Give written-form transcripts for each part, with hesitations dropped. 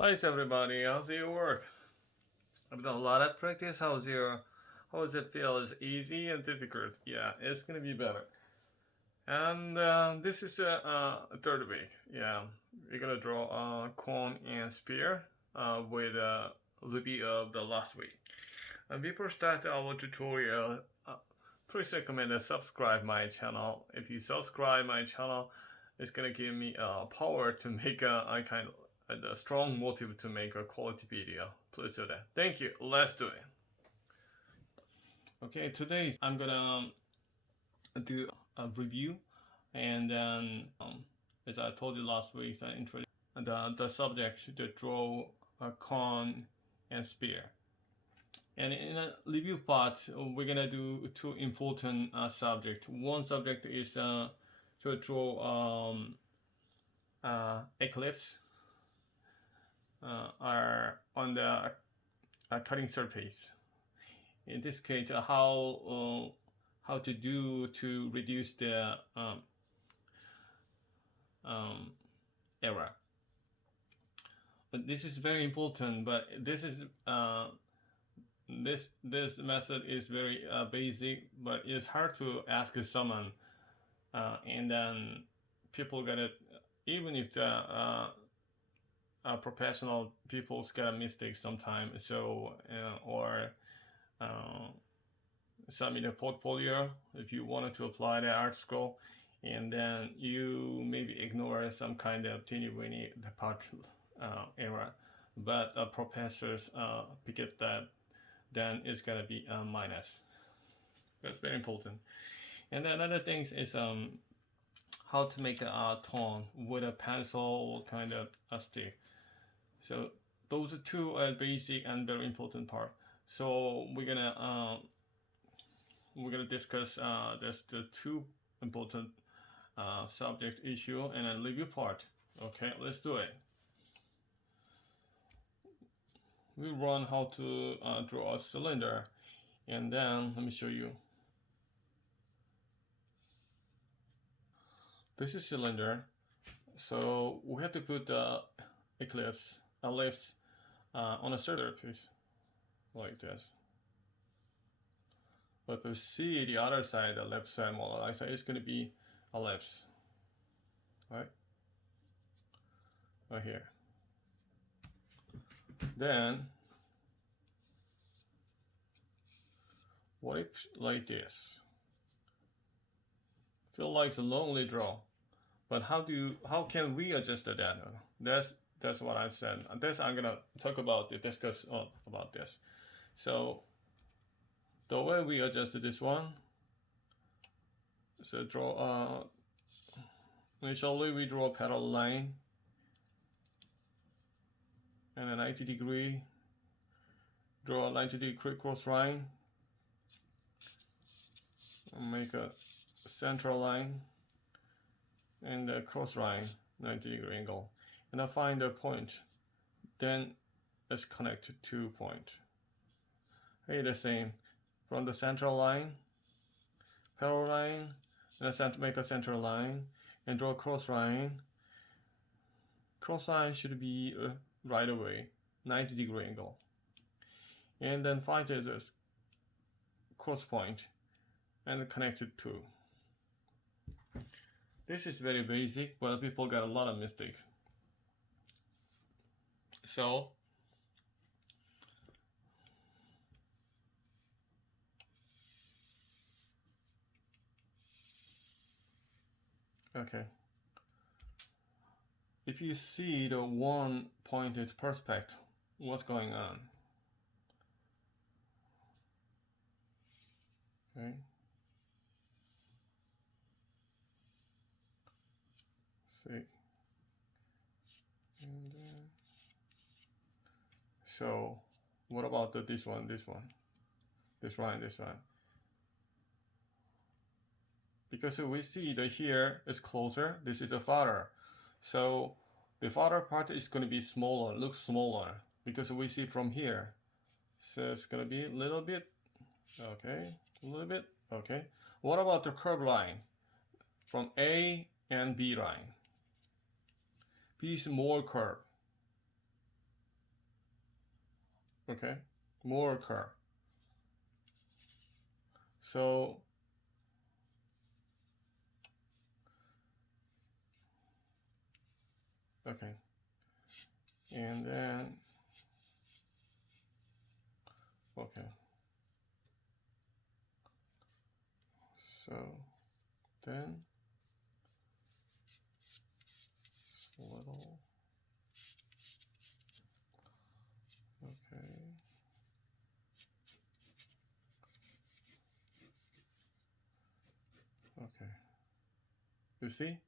Hi everybody, how's your work? I've done a lot of practice. How does it feel? Is it easy and difficult? Yeah, it's gonna be better. And this is third week. Yeah, we're gonna draw a cone and sphere with a review of the last week. And before start our tutorial, please recommend to subscribe my channel. If you subscribe my channel, it's gonna give me power to make a kind of a strong motive to make a quality video. Please do that. Thank you. Let's do it. Okay, today I'm gonna do a review, and then as I told you last week, I introduced the subject to draw a cone and sphere. And in a review part, we're gonna do two important subjects. One subject is to draw eclipse are on the cutting surface. In this case, how to do to reduce the error. But this is very important. But this is this method is very basic, but it's hard to ask someone, and then people get it. Even if the professional people's get a mistake sometimes, so or submit a portfolio if you wanted to apply the art school, and then you maybe ignore some kind of teeny-weeny part error, but professors pick it that, then it's gonna be a minus. That's very important. And then another things is how to make a tone with a pencil kind of a stick. So those are two basic and very important part. So we're gonna discuss the two important subject issue and a review part. Okay, let's do it. We run how to draw a cylinder, and then let me show you. This is cylinder, so we have to put the ellipse on a surface like this. But we see the other side, the left side more like that, it's going to be ellipse, right here. Then what if like this? Feel like it's a lonely draw, but how can we adjust that? That's what I've said. This I'm gonna talk about, discuss about this. So the way we adjust this one, so draw initially we draw a parallel line and a 90 degree, draw a 90 degree cross line, and make a central line and a cross line 90 degree angle, and I find a point, then let's connect two points. Hey, the same from the central line, parallel line, and make a central line and draw a cross line. Cross line should be right away 90 degree angle, and then find this cross point and connect it to. This is very basic, but people got a lot of mistakes. So okay, if you see the one pointed perspective, what's going on? Okay. See. And so what about this one? Because we see that here is closer, this is a farther. So the farther part is going to be smaller, looks smaller, because we see from here. So it's going to be a little bit, okay, a little bit, okay. What about the curved line from A and B line? B is more curved. Okay, more car. So okay, and then okay, so then it's a little okay. Okay, you see?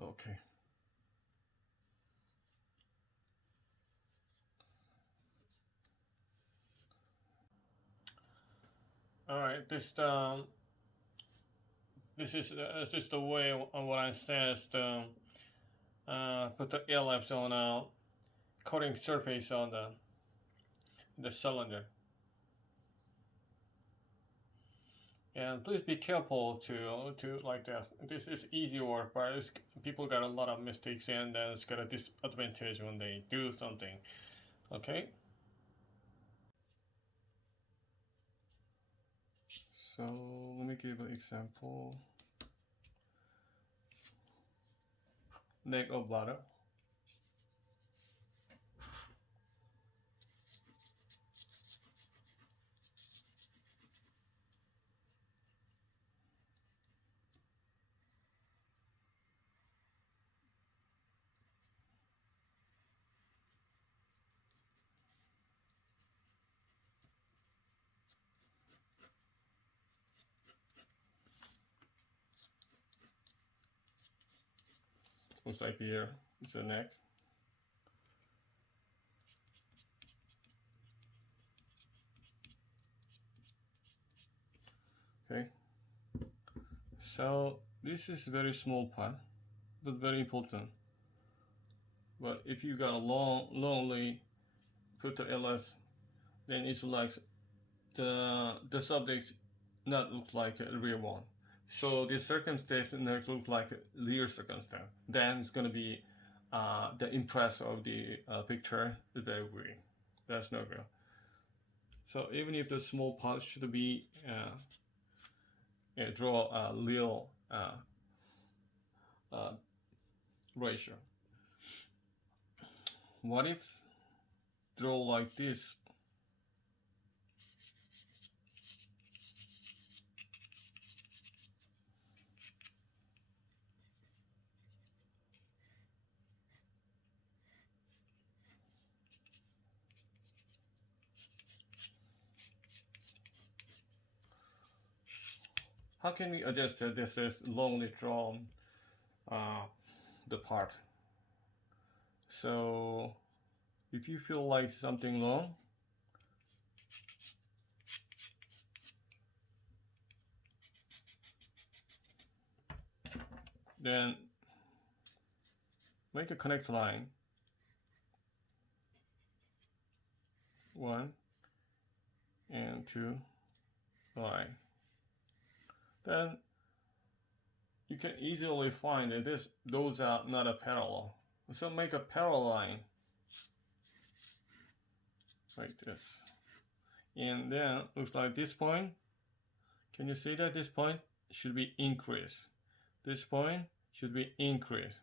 Okay. All right, this is the way what I says to put the ellipse on a coating surface on the cylinder. And please be careful to like this. This is easy work, but people got a lot of mistakes, and then it's got a disadvantage when they do something. Okay. So let me give an example. Neck of butter. Looks like here is the neck. Okay, so this is very small part, but very important. But if you got a lonely put the ellipse, then it's like the subject not look like a real one. So this circumstance next looks like a real circumstance. Then it's gonna be the impress of the picture is very weak. That's no good. So even if the small part should be draw a real ratio. What if draw like this? How can we adjust that this is longly drawn the part? So if you feel like something long, then make a connect line. 1 and 2 line. Then you can easily find that those are not a parallel. So make a parallel line like this. And then looks like this point. Can you see that this point should be increased? This point should be increased.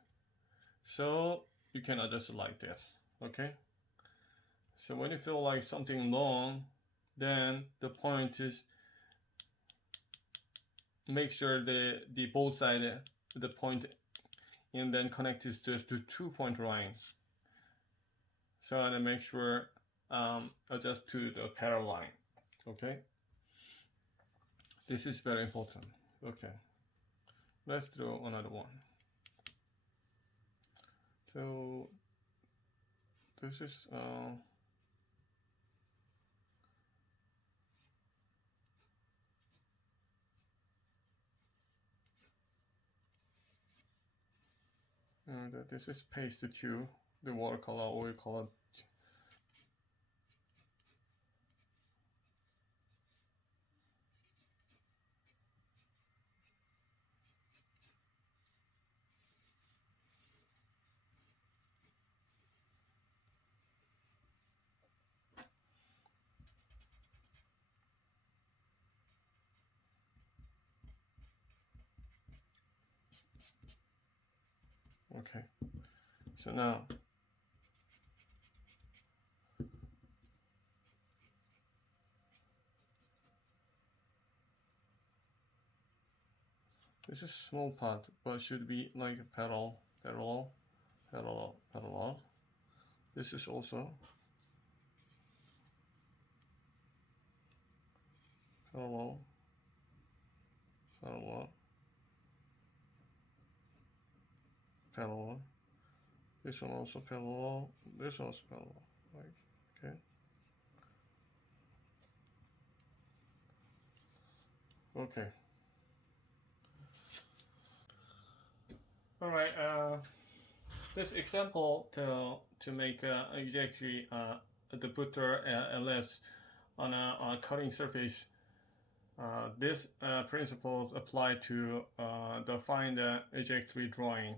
So you can adjust it like this. Okay? So when you feel like something long, then the point is make sure the both side the point and then connect it just to 2-point line. So and make sure adjust to the parallel line. Okay, this is very important. Okay, let's do another one. So this is and this is paste to the watercolor, oil color. Okay, so now this is small part, but should be like a parallel. This is also parallel. This one also parallel. This one also parallel. Right? Okay. Okay. All right. This example to make exactly the butter ellipse on a cutting surface. These principles apply to define the exactly drawing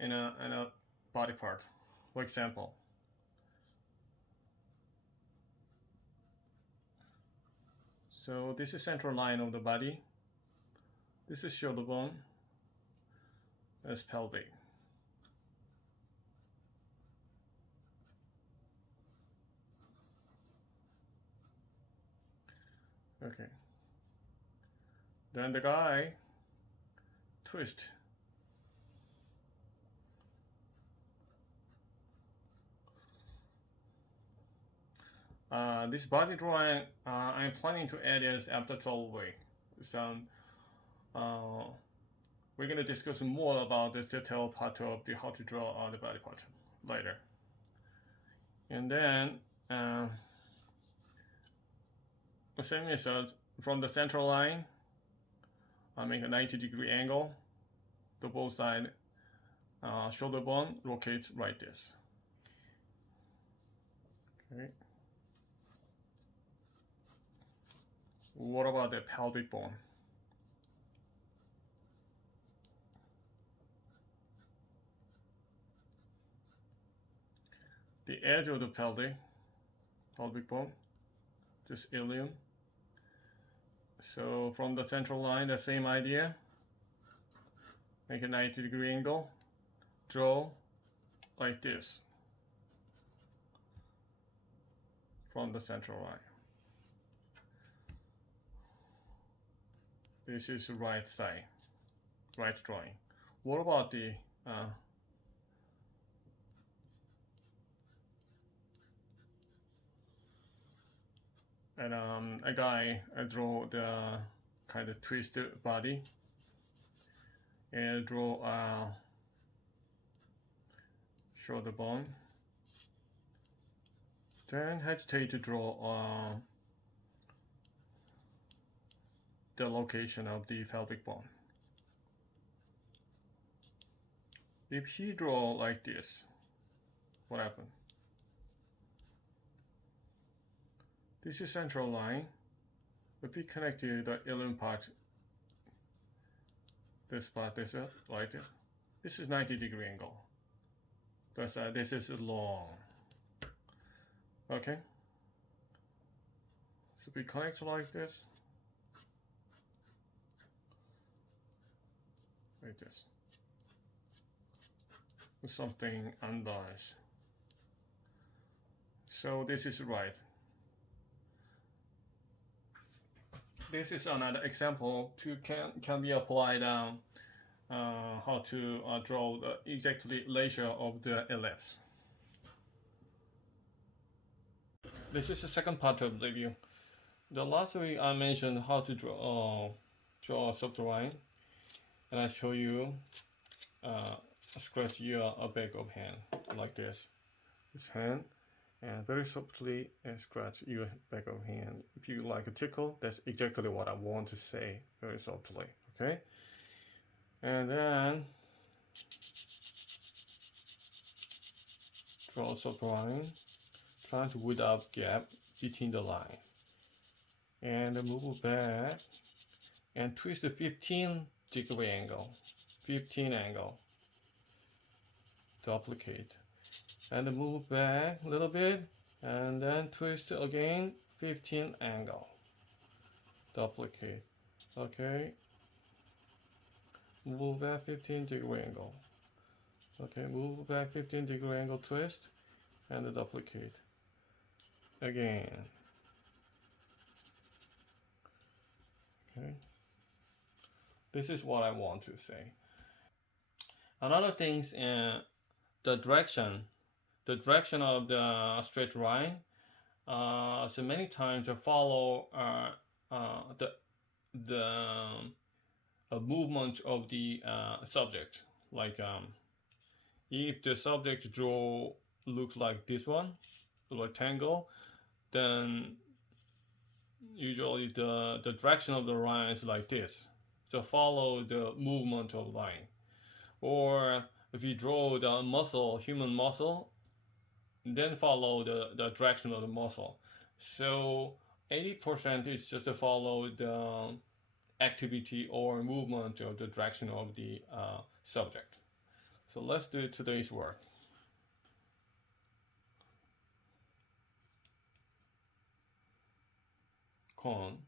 in a body part. For example, so this is central line of the body. This is shoulder bone. That's pelvic. Okay. Then the guy twist. This body drawing I'm planning to add is after 12 weeks. So we're going to discuss more about this detailed part of the how to draw the body part later. And then the same method from the central line. I make a 90-degree angle. The both side shoulder bone rotates like this. Okay. What about the pelvic bone? The edge of the pelvic bone, this ilium. So from the central line, the same idea. Make a 90-degree angle. Draw like this from the central line. This is right side, right drawing. What about the a guy draw the kind of twisted body and draw shoulder bone. Then hesitate to draw the location of the pelvic bone. If he draw like this, what happened? This is central line. If we connected the ilium part, this part, this is like this. This is 90-degree angle. This is long. Okay. So we connect like this. Like this. With something unbalanced. So this is right. This is another example to can be applied how to draw the exactly ratio of the ellipse. This is the second part of the review. The last week I mentioned how to draw a soft line, and I show you scratch your back of hand like this. This hand. And very softly scratch your back of hand. If you like a tickle, that's exactly what I want to say, very softly, okay? And then draw a line, trying to without gap between the line, and move back and twist the 15-degree angle, 15 angle, duplicate, and move back a little bit, and then twist again, 15 angle, duplicate. Okay, move back 15-degree angle. Okay, move back 15-degree angle, twist, and duplicate again. Okay, this is what I want to say. Another thing is the direction of the straight line. So many times I follow the movement of the subject. Like if the subject draw looks like this one, the rectangle, then usually the direction of the line is like this. So follow the movement of line. Or if you draw the muscle, human muscle, then follow the direction of the muscle. So 80% is just to follow the activity or movement of the direction of the subject. So let's do today's work. Con.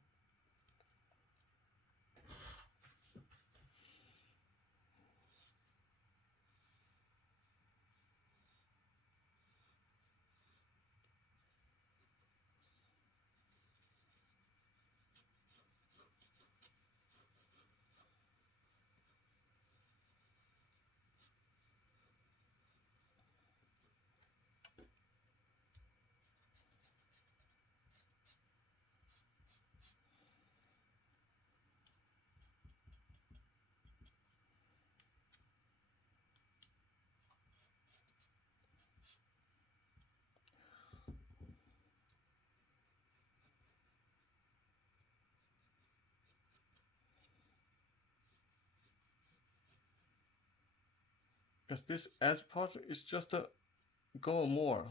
Because this edge part is just a go more,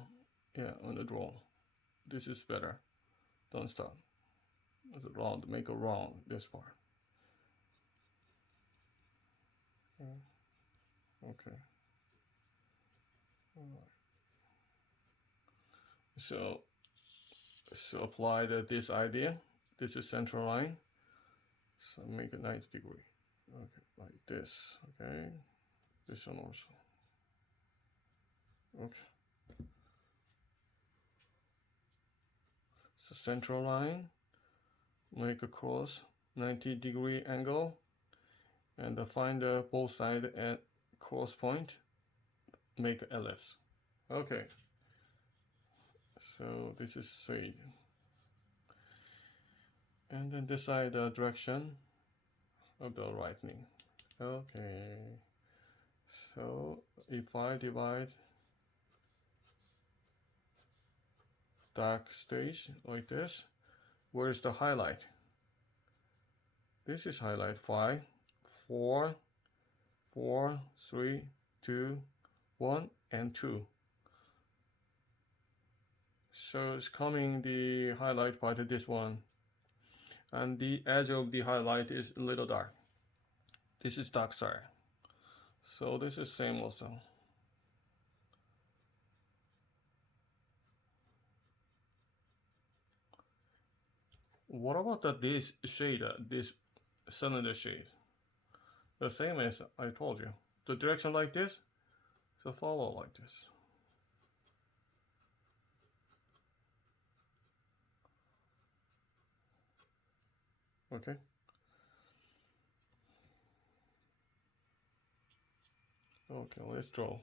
on the draw. This is better. Don't stop. It's a round. Make a round. This part. Okay. All right. So apply this idea. This is central line. So make a 90 degree. Okay, like this. Okay. This one also. Okay. So central line, make a cross 90 degree angle, and find both sides at cross point, make an ellipse. Okay. So this is straight. And then decide the direction of the lightning. Okay. So if I divide dark stage like this, where's the highlight? This is highlight 5, 4, 4, 3, 2, 1, and 2. So it's coming the highlight part of this one, and the edge of the highlight is a little dark. This is dark side. So this is same also. What about this shade, this cylinder shade? The same as I told you. The direction like this, so follow like this. Okay. Okay, let's draw.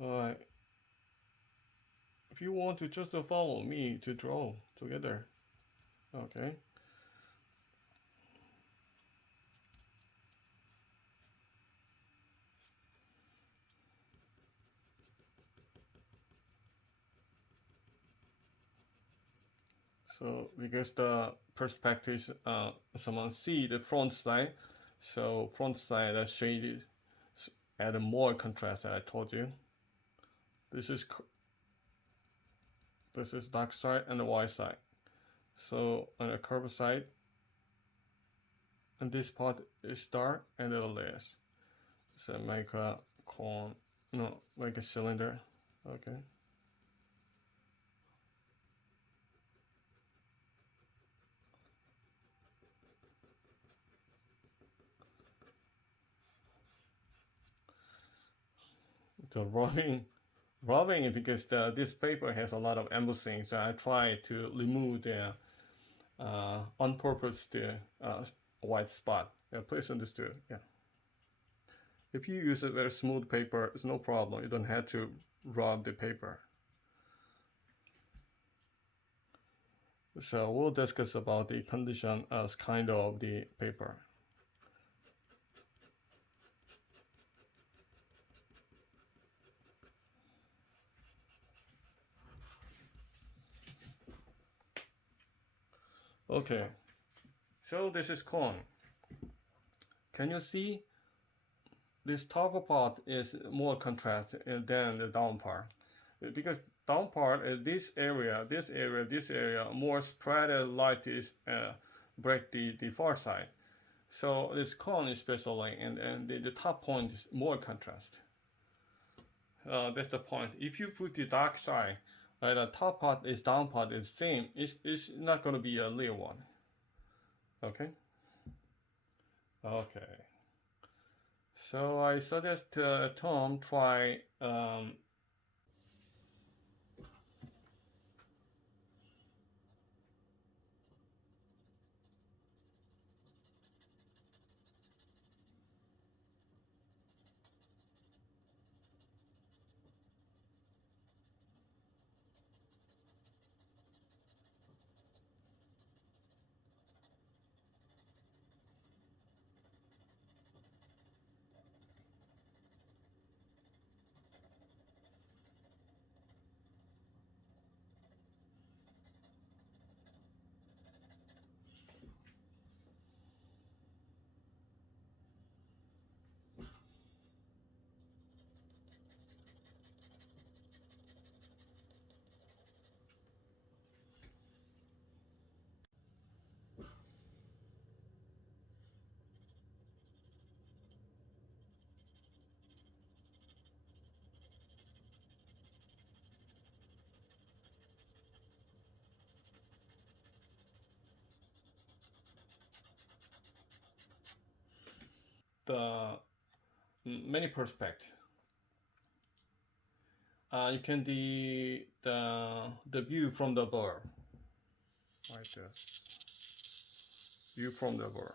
If you want to just follow me to draw together, okay. So because the perspective, someone see the front side, so front side shade is add more contrast that I told you. This is dark side and the white side. So on the curved side, and this part is dark and the less. So make a cone, no, make a cylinder, okay. The rubbing because this paper has a lot of embossing, so I try to remove the on purpose the white spot. Yeah, please understood. Yeah. If you use a very smooth paper, it's no problem. You don't have to rub the paper. So we'll discuss about the condition as kind of the paper. Okay, so this is cone. Can you see this top part is more contrast than the down part? Because down part is this area, more spread light is break the far side. So this cone especially, and the top point is more contrast. That's the point. If you put the dark side, the top part is down part is same. It's not going to be a real one. Okay. Okay. So I suggest Tom try the many perspective. You can the view from the above, like this. View from the above.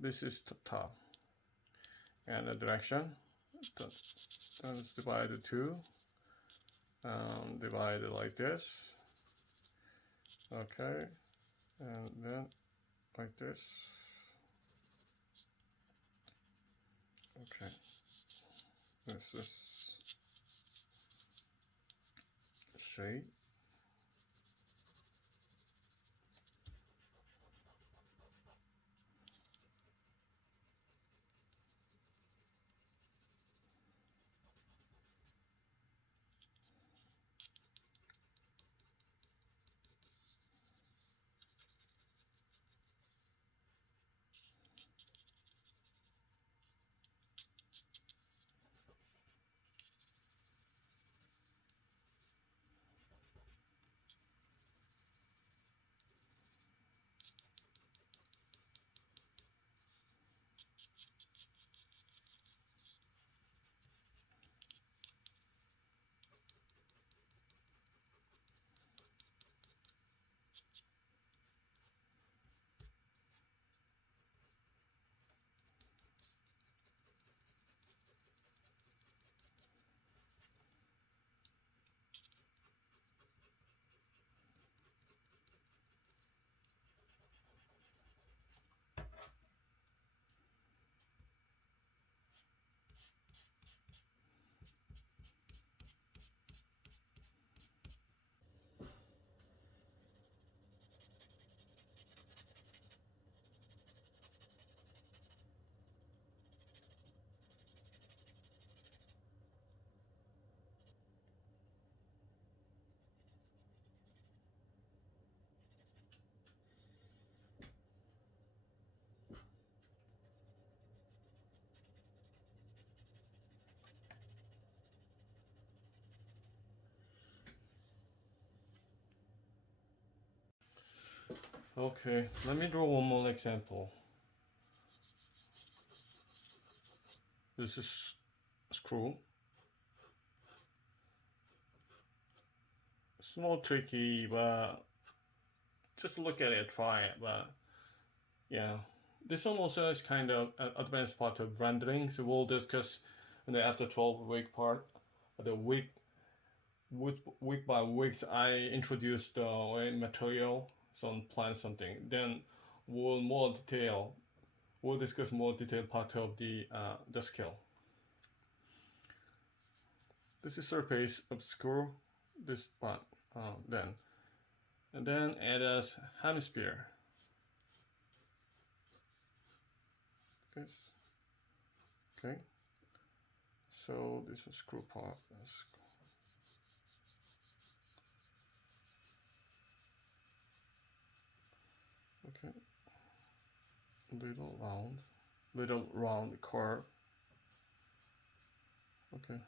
This is the top, and the direction. Then it's divided two. Divided like this. Okay, and then like this. Okay, this is shade. Okay, let me draw one more example. This is screw. Small tricky, but just look at it, try it. But yeah, this one also is kind of an advanced part of rendering. So we'll discuss in the after 12-week part. The week by week, I introduced the material, some plan something. Then we'll discuss more detailed part of the scale. This is surface of screw, this part, and then add as hemisphere. This, okay. So this is screw part. Okay. Little round curve. Okay.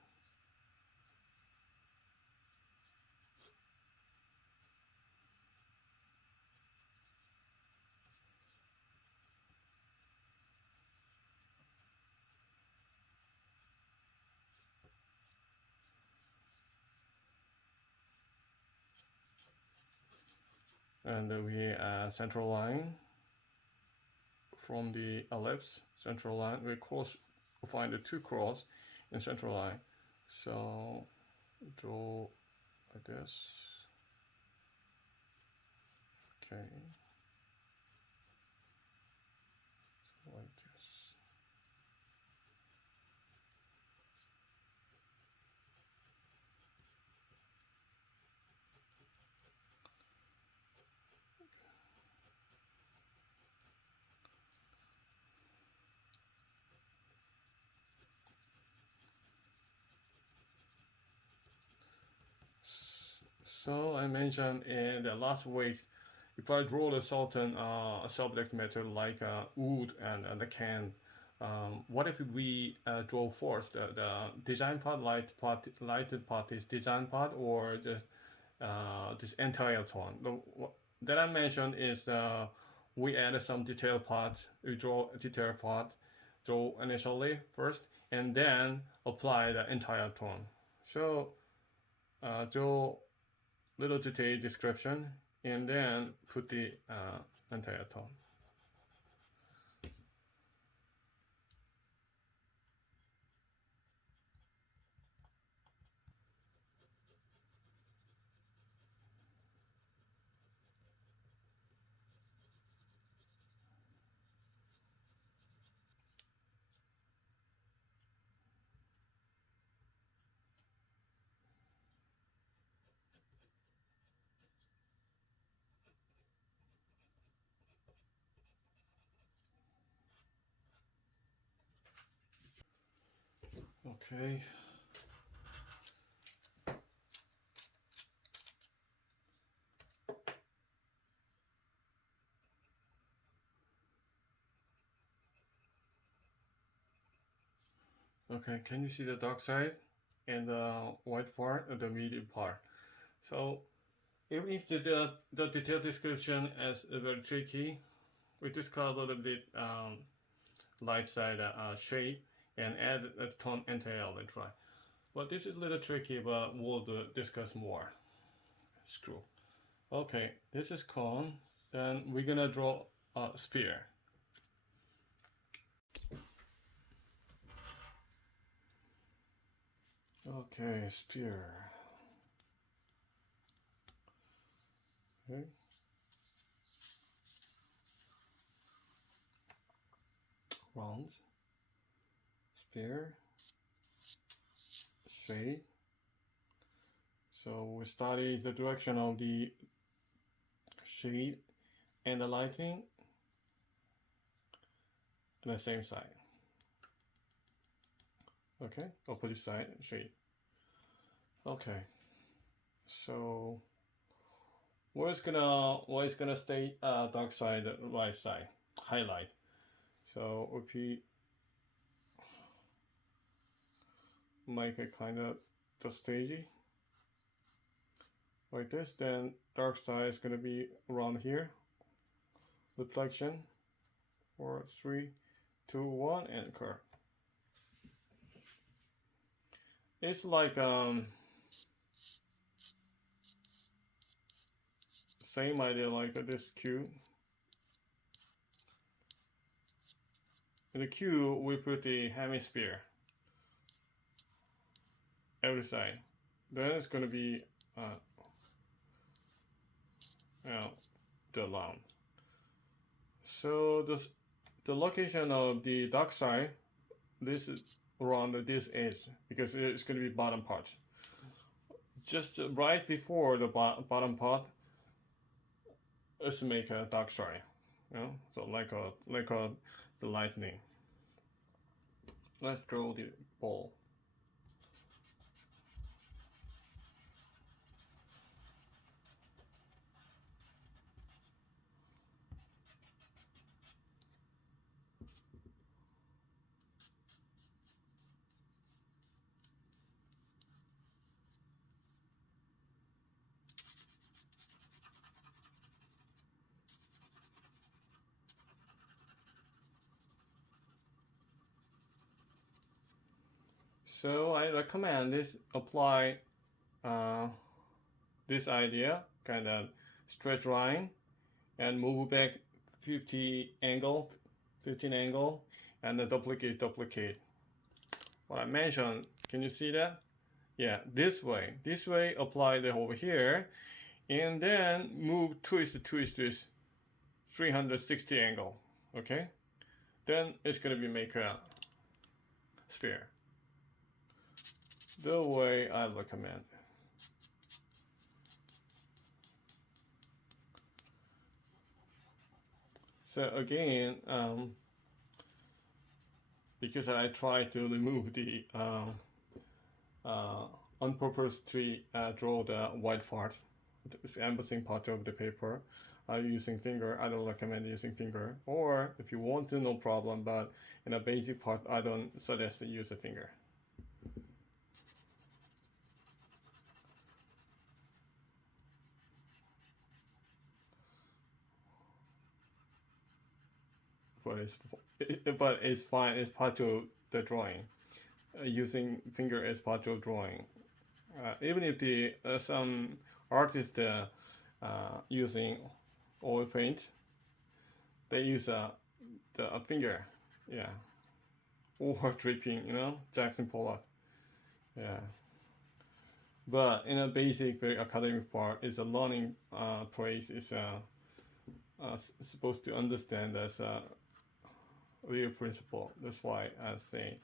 And we central line from the ellipse, central line. We find the two cross in central line. So draw like this. Okay. So like this. So I mentioned in the last week, if I draw a certain subject matter like wood and the can, what if we draw first the design part, lighted part is design part, or just this entire tone? That I mentioned is we add some detail part, we draw a detail part, draw initially first, and then apply the entire tone. So draw little detail description and then put the entire tone. Okay. Okay, can you see the dark side and the white part and the medium part? So even if the detailed description is very tricky, we discuss a little bit light side shape and add a tone entirely try. But this is a little tricky, but we'll discuss more. Screw. Okay, this is cone. Then we're gonna draw a spear. Okay, spear. Okay. Round. Spear. Shade. So we study the direction of the shade and the lighting on the same side. Okay, opposite side shade. Okay, so what is gonna stay dark side, right side, highlight. So if we make it kind of the stagey like this, then dark side is gonna be around here, reflection. 4, 3, 2, 1, and curve. It's like same idea like this cube. In the cube, we put the hemisphere every side. Then it's going to be the round. So the location of the dark side, this is around this edge because it's going to be bottom part. Just right before the bottom part, let's make a dark side. So like the lightning. Let's draw the ball. So I recommend this apply this idea, kind of straight line and move back 15 angle, and then duplicate. What I mentioned, can you see that? Yeah, this way apply that over here, and then move twist 360 angle, okay? Then it's gonna be make a sphere. The way I recommend. So again, because I try to remove the on purpose to draw the white part, this embossing part of the paper, using finger. I don't recommend using finger. Or if you want to, no problem. But in a basic part, I don't suggest to use a finger. But it's fine. It's part of the drawing. Using finger is part of drawing. Even if the some artists using oil paint, they use the finger, yeah, or dripping, Jackson Pollock, yeah. But in a basic, very academic part, is a learning place. Is supposed to understand as a real principle. That's why I say.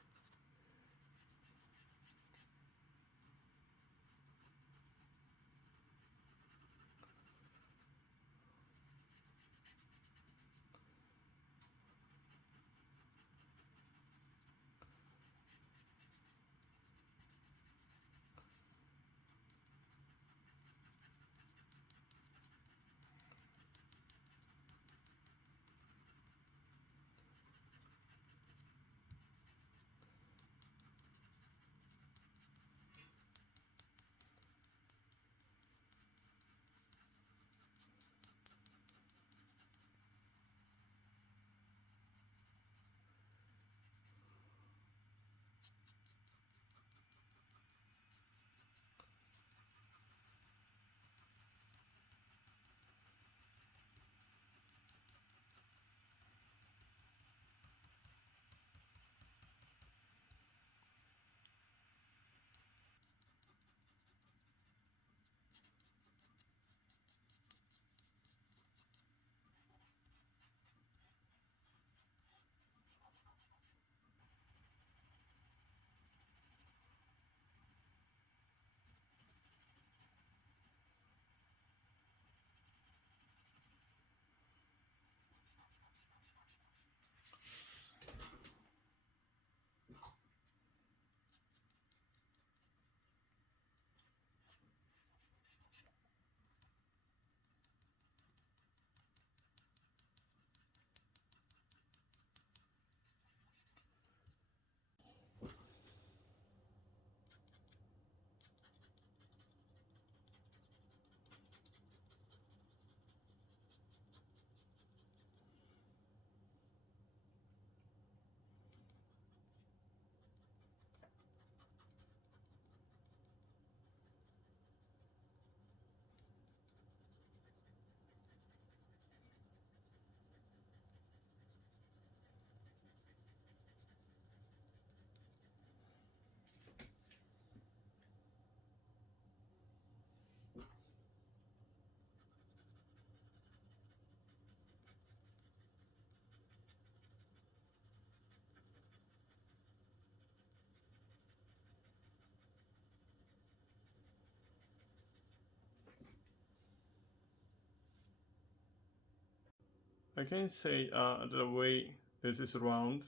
I can say the way this is round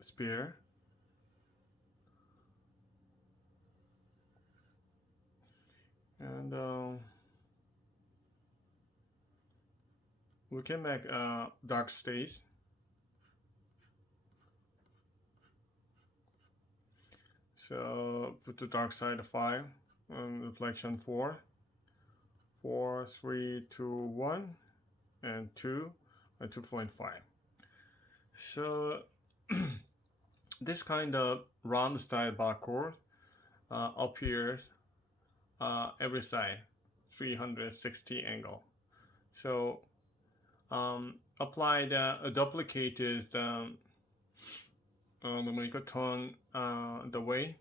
sphere. And we can make dark stage. So put the dark side 5 and reflection 4, 4, 3, 2, 1, and 2, and 2.5. So this kind of round style barcode appears every side 360 angle. So apply the duplicate is the make a turn the way,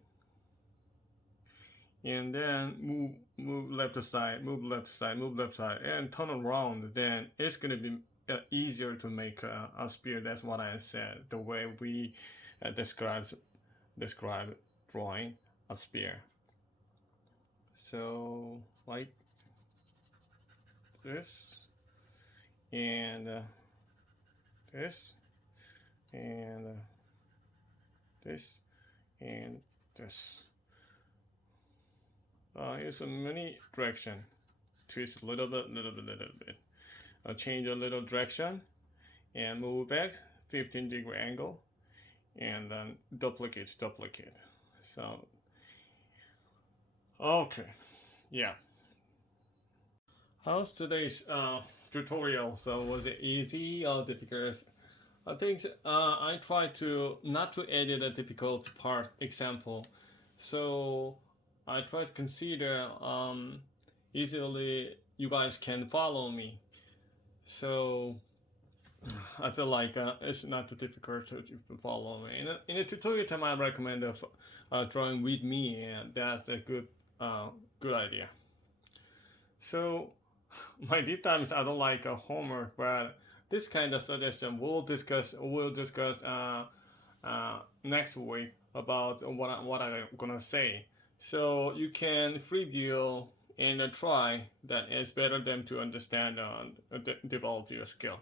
and then move left side, move left side, move left side, and turn around. Then it's gonna be easier to make a sphere. That's what I said. The way we describe drawing a sphere. So like this, and this, and this, and this. It's a many direction. Twist a little bit. Change a little direction, and move back 15-degree angle, and then duplicate. So okay, yeah. How's today's tutorial? So was it easy or difficult? I think I try to not to edit a difficult part example, so I try to consider easily you guys can follow me. So I feel like it's not too difficult to follow me. In a tutorial time, I recommend drawing with me, and that's a good idea. So my deep times, I don't like homework, but this kind of suggestion we'll discuss next week about what I'm gonna say. So you can preview and try. That is better than to understand develop your skill.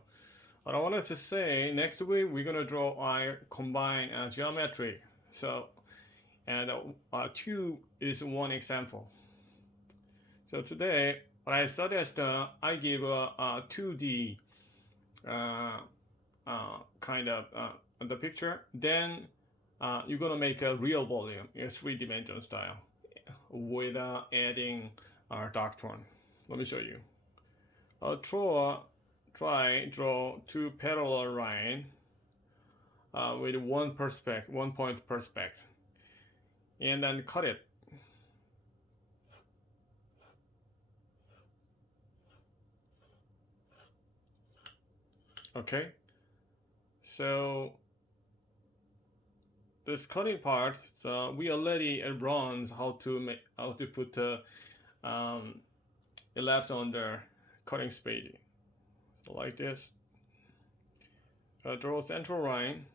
What I wanted to say, next week we're gonna draw our combined geometric. So and 2 is one example. So today what I suggest I give a 2D kind of the picture. Then you're gonna make a real volume in 3-dimensional style with adding dark tone. Let me show you. Draw 2 parallel line with one point perspective, and then cut it. Okay, so this cutting part, so we already learned how to put ellipse on the cutting space. So like this. Draw central line,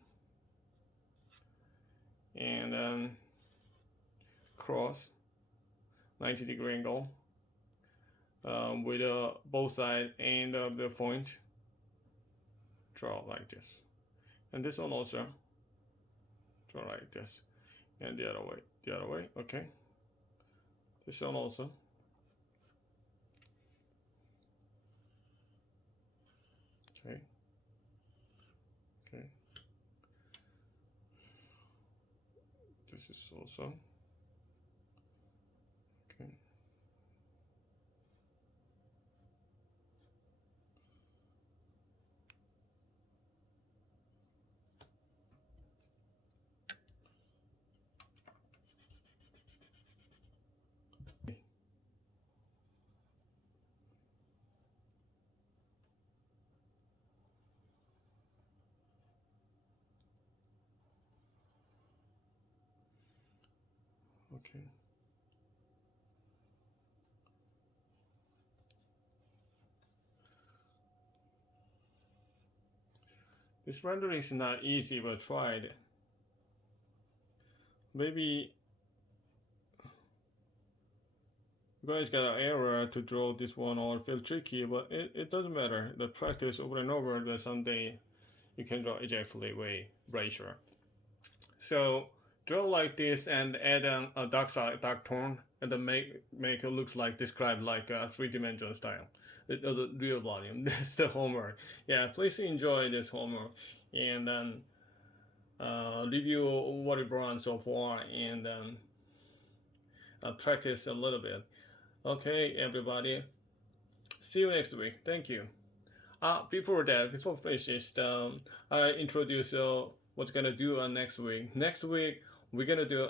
and then cross 90-degree angle with both sides end of the point. Draw like this, and this one also draw like this, and the other way. Okay, this one also. Okay. This is also okay. Okay. This rendering is not easy, but try it. Maybe you guys got an error to draw this one or feel tricky, but it doesn't matter. The practice over and over, but someday you can draw exactly way sure. So draw like this and add a dark tone, and then make it look like described like a 3-dimensional style. The real volume. That's the homework. Yeah, please enjoy this homework and then review what you brought so far and practice a little bit. Okay, everybody. See you next week. Thank you. Before finished, I introduce what's gonna do next week. Next week we're gonna do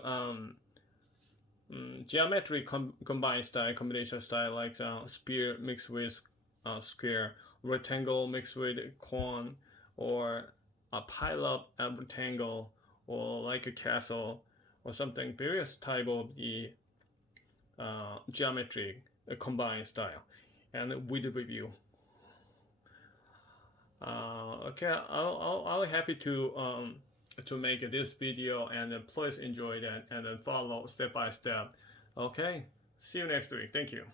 geometry combination style, like sphere mixed with square, rectangle mixed with cone, or a pile up a rectangle, or like a castle, or something. Various type of the geometry combined style, and with the review. Okay, I'll happy to make this video, and please enjoy that and then follow step by step. Okay, see you next week. Thank you.